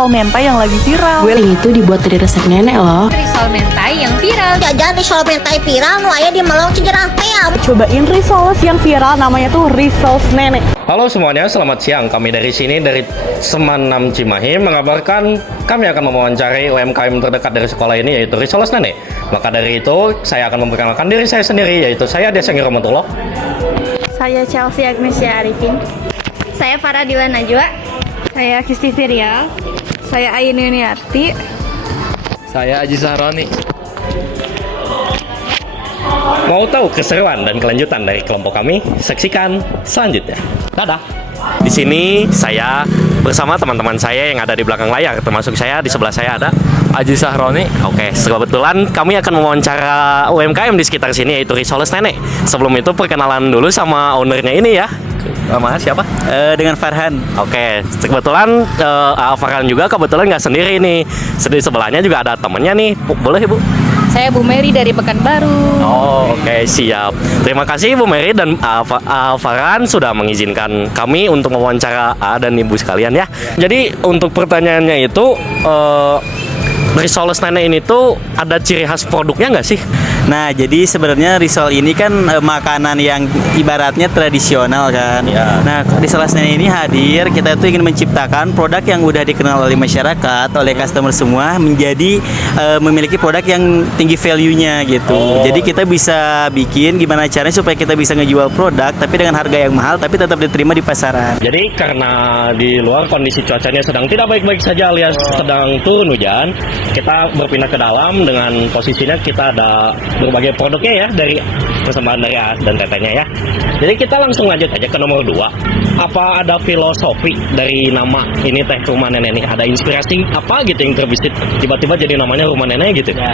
risol mentai yang lagi viral. Yang itu dibuat dari resep nenek loh. Risol mentai yang viral. Jajan risol mentai viral nu aya di Melong Cijerah teh. Cobain risol yang viral, namanya tuh risol nenek. Halo semuanya, selamat siang. Kami dari sini dari Semanam Cimahi mengabarkan kami akan mewawancarai UMKM terdekat dari sekolah ini, yaitu Risoles Nenek. Maka dari itu saya akan memperkenalkan diri saya sendiri, yaitu saya Desengi Romatullah. Saya Chelsea Agnesia Arifin. Saya Farah Dila Najwa. Saya Kisti Firial. Saya Aini Yuniarti. Saya Aji Sahroni. Mau tahu keseruan dan kelanjutan dari kelompok kami? Saksikan selanjutnya. Dadah. Di sini saya bersama teman-teman saya yang ada di belakang layar, termasuk saya di sebelah saya ada Aji Sahroni. Oke, kebetulan kami akan mewawancara UMKM di sekitar sini, yaitu Risoles Nenek. Sebelum itu perkenalan dulu sama ownernya ini ya. Mas siapa? Dengan Farhan. Oke, kebetulan Farhan juga kebetulan nggak sendiri nih. Di sebelahnya juga ada temennya nih. Boleh Ibu? Saya Bu Mary dari Pekanbaru. Oh, oke, siap. Terima kasih Bu Mary dan Farhan sudah mengizinkan kami untuk mewawancara dan Ibu sekalian ya. Jadi untuk pertanyaannya itu Risoles Nenek ini tuh ada ciri khas produknya nggak sih? Nah, jadi sebenarnya risol ini kan makanan yang ibaratnya tradisional kan. Ya. Nah, Risoles Nenek ini hadir, kita tuh ingin menciptakan produk yang udah dikenal oleh masyarakat, oleh customer semua, menjadi memiliki produk yang tinggi value-nya gitu. Oh. Jadi kita bisa bikin gimana caranya supaya kita bisa ngejual produk tapi dengan harga yang mahal tapi tetap diterima di pasaran. Jadi karena di luar kondisi cuacanya sedang tidak baik-baik saja alias sedang turun hujan, kita berpindah ke dalam dengan posisinya kita ada berbagai produknya ya, dari persembahan dari A dan tetenya ya. Jadi kita langsung lanjut aja ke nomor 2. Apa ada filosofi dari nama ini teh Rumah Nenek ini? Ada inspirasi apa gitu yang terbesit tiba-tiba jadi namanya Rumah Nenek gitu? Ya.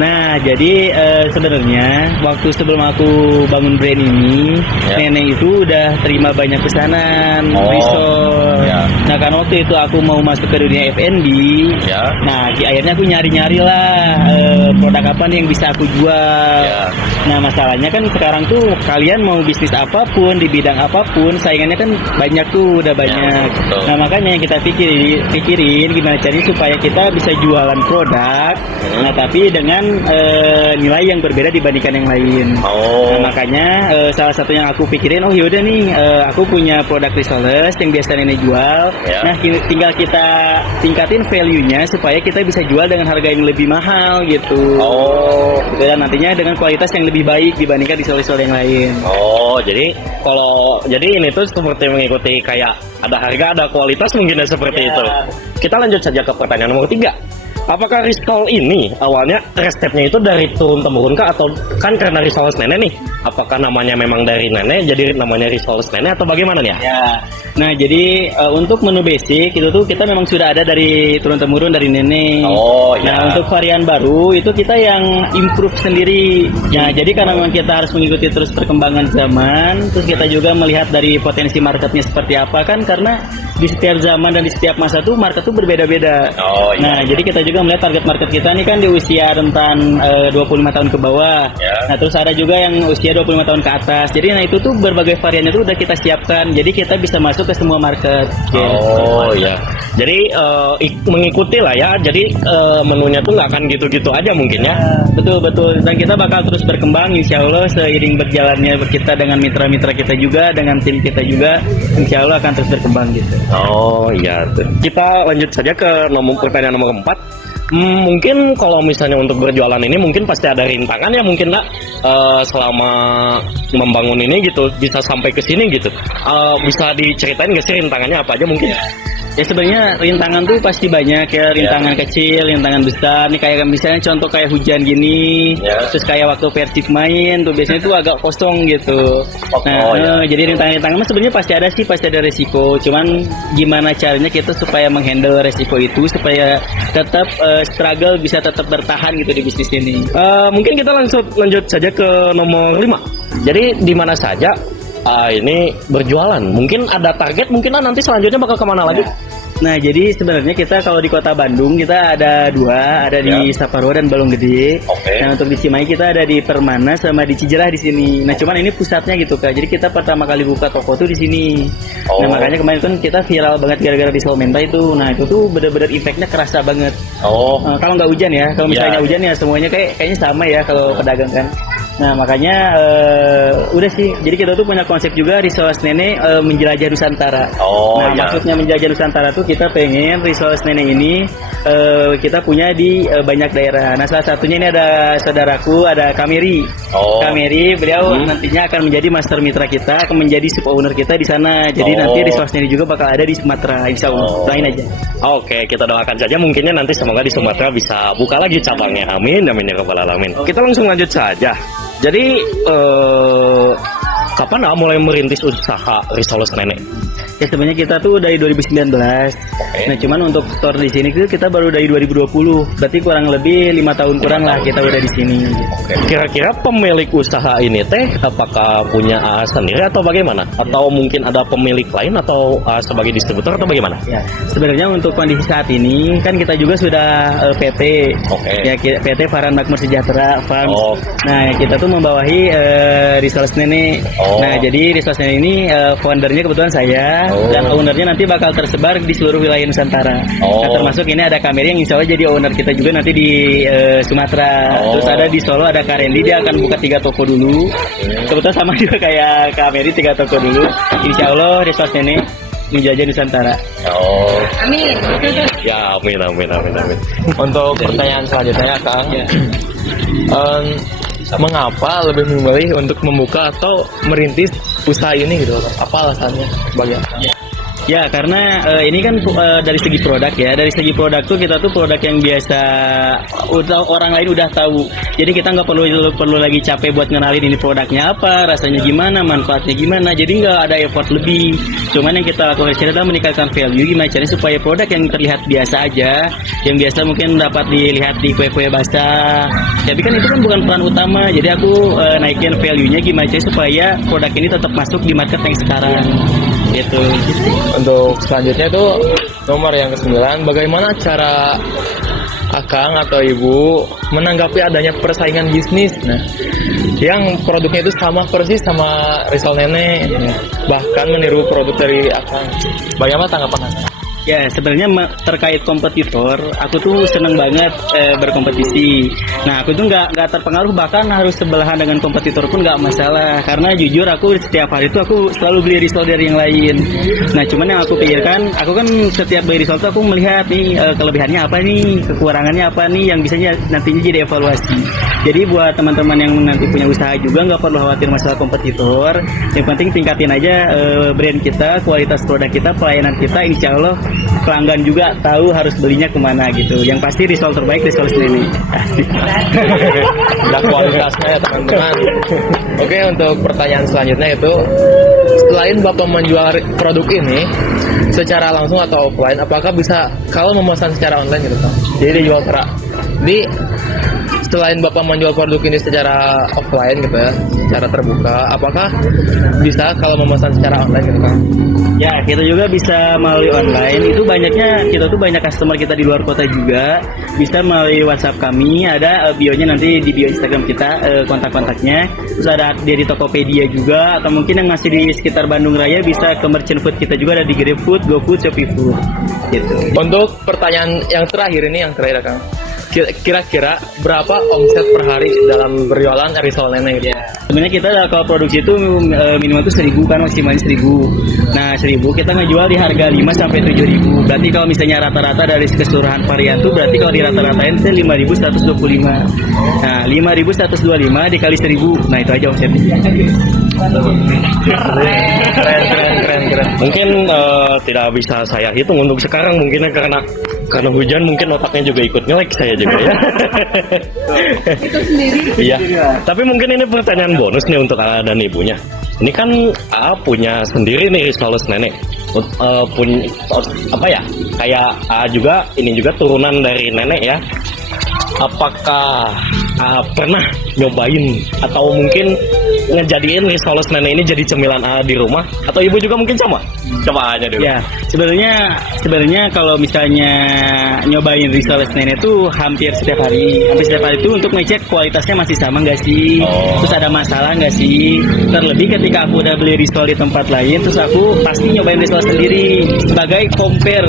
Nah, jadi sebenarnya waktu sebelum aku bangun brand ini, Ya. Nenek itu udah terima banyak pesanan risol. Ya. Nah, karena waktu itu aku mau masuk ke dunia F&B. Ya. Nah, akhirnya aku nyari-nyari lah produk apa nih yang bisa aku jual. Ya. Nah, masalahnya kan sekarang tuh kalian mau bisnis apapun di bidang apapun, saingannya kan banyak tuh, udah banyak. betul. Nah, makanya yang kita pikirin gimana caranya supaya kita bisa jualan produk, nah tapi dengan nilai yang berbeda dibandingkan yang lain. Oh. Nah, makanya salah satu yang aku pikirin, oh yaudah nih, aku punya produk Risoles yang biasa nenek jual. Ya. Nah, tinggal kita tingkatin value-nya supaya kita bisa jual dengan harga yang lebih mahal gitu. Oh. Dan nantinya dengan kualitas yang lebih baik dibandingkan Risol-risol yang lain. Oh, jadi ini tuh seperti mengikuti kayak ada harga, ada kualitas mungkin ya seperti Ya. itu. Kita lanjut saja ke pertanyaan nomor 3. Apakah risol ini awalnya resepnya itu dari turun temurun kah, atau kan karena Risoles Nenek nih? Apakah namanya memang dari nenek jadi namanya Risoles Nenek atau bagaimana nih ya? Ya. Nah, jadi untuk menu basic itu tuh kita memang sudah ada dari turun temurun dari nenek. Oh, Nah, ya. untuk varian baru itu kita yang improve sendiri. Nah, jadi karena memang kita harus mengikuti terus perkembangan zaman, terus kita juga melihat dari potensi marketnya seperti apa kan, karena di setiap zaman dan di setiap masa tuh market tuh berbeda-beda. Oh, iya. Nah, jadi kita juga melihat target market kita nih kan di usia rentan 25 tahun ke bawah. Ya. Nah, terus ada juga yang usia 25 tahun ke atas. Jadi nah itu tuh berbagai variannya tuh udah kita siapkan. Jadi kita bisa masuk ke semua market. Oh iya, jadi mengikuti lah ya. Jadi menunya tuh nggak akan gitu-gitu aja mungkin ya. Betul betul. Dan kita bakal terus berkembang, insya Allah seiring berjalannya kita dengan mitra-mitra kita juga, dengan tim kita juga, insya Allah akan terus berkembang gitu. Oh iya, kita lanjut saja ke pertanyaan nomor 4. Mungkin kalau misalnya untuk berjualan ini mungkin pasti ada rintangan ya mungkin lah selama membangun ini gitu bisa sampai ke sini gitu. Bisa diceritain nggak sih rintangannya apa aja mungkin? Ya sebenarnya rintangan tuh pasti banyak ya, rintangan kecil, rintangan besar. Nih kayak misalnya contoh kayak hujan gini, terus kayak waktu Persib main tuh biasanya tuh agak kosong gitu. Jadi rintangan-rintangan mah sebenarnya pasti ada sih, pasti ada resiko. Cuman gimana caranya kita supaya menghandle resiko itu supaya tetap struggle bisa tetap bertahan gitu di bisnis ini. Mungkin kita lanjut saja ke nomor 5. Jadi di mana saja ini berjualan? Mungkin ada target, mungkin nanti selanjutnya bakal kemana lagi? Nah, jadi sebenarnya kita kalau di Kota Bandung kita ada 2, ada di Saparua dan Balong Gede. Oke. Nah, untuk di Cimahi kita ada di Permana sama di Cijerah di sini. Nah, cuman ini pusatnya gitu Kak. Jadi kita pertama kali buka toko tuh di sini. Oh. Nah, makanya kemarin kan kita viral banget gara-gara di Solmenta itu. Nah, itu tuh bener-bener efeknya kerasa banget. Oh. Kalau nggak hujan ya, kalau misalnya Ya. hujan ya semuanya kayaknya sama ya kalau pedagang kan. Nah, makanya udah sih. Jadi kita tuh punya konsep juga Resource Nenek menjelajah Nusantara. Oh, nah, ya. maksudnya menjelajah Nusantara tuh kita pengen Resource Nenek ini kita punya di banyak daerah. Nah, salah satunya ini ada saudaraku, ada Kameri. Oh. Kameri, beliau nantinya akan menjadi master mitra kita, akan menjadi sub owner kita di sana. Jadi Oh. nanti Resource Nenek juga bakal ada di Sumatera, insya Allah. Doain aja. Oke, kita doakan saja mungkinnya nanti semoga di Sumatera bisa buka lagi cabangnya. Amin, amin ya rabbal alamin. Kita langsung lanjut saja. Jadi kapan mulai merintis usaha Resource Nenek? Ya sebenarnya kita tuh dari 2019. Nah cuman untuk store di sini tuh kita baru dari 2020. Berarti kurang lebih 5 tahun kurang lah kita udah di sini. Kira-kira pemilik usaha ini teh apakah punya sendiri atau bagaimana? Atau mungkin ada pemilik lain atau sebagai distributor atau bagaimana? Ya sebenarnya untuk kondisi saat ini kan kita juga sudah PT. Oke. Ya PT Farhan Makmur Sejahtera Farms. Oh. Nah kita tuh membawahi Resource Nenek. Oh. Nah jadi Resource Nenek ini foundernya kebetulan saya. Oh. Dan ownernya nanti bakal tersebar di seluruh wilayah Nusantara. Oh. Nah, termasuk ini ada Kameri yang insya Allah jadi owner kita juga nanti di Sumatera. Oh. Terus ada di Solo ada Karendi, dia akan buka 3 toko dulu. Kebetulan sama juga kayak Kameri 3 toko dulu. Insya Allah Resource Nenek menjajah Nusantara. Oh. Amin. Ya, amin, amin, amin, amin. Untuk pertanyaan selanjutnya Kang, mengapa lebih memilih untuk membuka atau merintis usaha ini gitu? Apa alasannya? Bagaimana? Ya karena ini kan dari segi produk ya, dari segi produk tuh kita tuh produk yang biasa orang lain udah tahu. Jadi kita nggak perlu lagi capek buat ngenalin ini produknya apa, rasanya gimana, manfaatnya gimana. Jadi nggak ada effort lebih. Cuman yang kita lakukan adalah meningkatkan value gimana caranya supaya produk yang terlihat biasa aja, yang biasa mungkin dapat dilihat di kue-kue basah. Tapi kan itu kan bukan peran utama. Jadi aku naikin value-nya gimana caranya supaya produk ini tetap masuk di market yang sekarang. Gitu. Untuk selanjutnya itu nomor yang ke-9, bagaimana cara Akang atau Ibu menanggapi adanya persaingan bisnis yang produknya itu sama persis sama Resource Nenek, bahkan meniru produk dari Akang. Bagaimana tanggapan Akang? Ya sebenarnya terkait kompetitor, aku tuh seneng banget berkompetisi. Nah aku tuh nggak terpengaruh, bahkan harus sebelahan dengan kompetitor pun nggak masalah. Karena jujur aku setiap hari itu aku selalu beli Resource dari yang lain. Nah cuman yang aku pikirkan, aku kan setiap beli Resource tuh aku melihat nih kelebihannya apa nih, kekurangannya apa nih, yang bisa nantinya jadi evaluasi. Jadi buat teman-teman yang nanti punya usaha juga nggak perlu khawatir masalah kompetitor. Yang penting tingkatin aja brand kita, kualitas produk kita, pelayanan kita, insya Allah pelanggan juga tahu harus belinya kemana gitu. Yang pasti Resource terbaik Resource Nenek. Udah kualitasnya ya teman-teman. Oke, untuk pertanyaan selanjutnya itu, selain Bapak menjual produk ini secara langsung atau offline, apakah bisa kalau memesan secara online gitu kan? Jadi dijual selain Bapak menjual produk ini secara offline gitu ya, secara terbuka, apakah bisa kalau memesan secara online gitu kan? Ya, kita juga bisa melalui online. Itu kita tuh banyak customer kita di luar kota juga. Bisa melalui WhatsApp kami, ada bio-nya nanti di bio Instagram kita, kontak-kontaknya. Terus ada di Tokopedia juga, atau mungkin yang masih di sekitar Bandung Raya bisa ke Merchant Food kita juga, ada di GrabFood, GoFood, ShopeeFood. Gitu. Untuk pertanyaan yang terakhir Kang. Kira-kira berapa omset per hari dalam berjualan Resource Nenek gitu? Sebenarnya kita kalau produksi itu minimal itu 1.000 kan, maksimalnya 1.000. Nah 1.000 kita ngejual di harga 5 sampai 7.000. Berarti kalau misalnya rata-rata dari keseluruhan varian itu berarti kalau di rata-ratain itu 5.125. Nah 5.125 dikali 1.000. Nah itu aja omsetnya. Keren. Mungkin tidak bisa saya hitung untuk sekarang, mungkin karena hujan mungkin otaknya juga ikut ngelek saya juga ya. Itu sendiri. Iya. Tapi mungkin ini pertanyaan bonus nih untuk A dan ibunya. Ini kan A punya sendiri nih Resource Nenek. Punya apa ya? Kayak A juga, ini juga turunan dari nenek ya. Apakah pernah nyobain atau mungkin ngejadiin risoles nenek ini jadi cemilan di rumah, atau ibu juga mungkin sama? Coba aja dulu. Ya, sebenarnya kalau misalnya nyobain risoles nenek tuh hampir setiap hari itu untuk ngecek kualitasnya masih sama nggak sih, terus ada masalah nggak sih. Terlebih ketika aku udah beli risol di tempat lain, terus aku pasti nyobain risol sendiri sebagai compare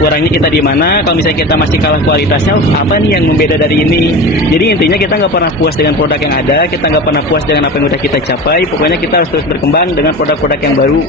kurangnya kita di mana. Kalau misalnya kita masih kalah kualitasnya, apa nih yang membeda dari ini. Jadi intinya kita nggak pernah puas dengan produk yang ada, kita nggak pernah puas dengan apa yang udah kita capai. Pokoknya kita harus terus berkembang dengan produk-produk yang baru.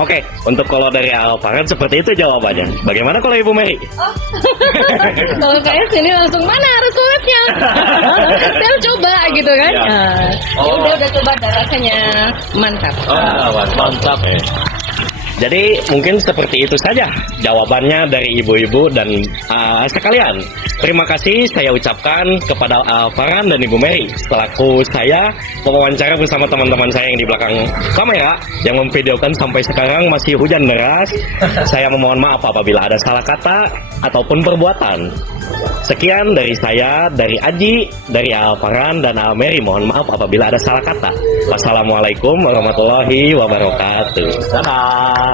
Oke, untuk kalau dari Alfaran seperti itu jawabannya. Bagaimana kalau Ibu Mary? Kalau kayak sini langsung mana resepnya? Saya coba gitu kan. Ya udah coba dan rasanya mantap. Mantap. Jadi mungkin seperti itu saja jawabannya dari ibu-ibu dan sekalian. Terima kasih saya ucapkan kepada Alfaran dan Ibu Mary selaku saya mewawancara bersama teman-teman saya yang di belakang kamera yang memvideokan sampai sekarang masih hujan deras. Saya memohon maaf apabila ada salah kata ataupun perbuatan. Sekian dari saya, dari Aji, dari Alfaran dan Mary. Mohon maaf apabila ada salah kata. Wassalamualaikum warahmatullahi wabarakatuh. Dadah.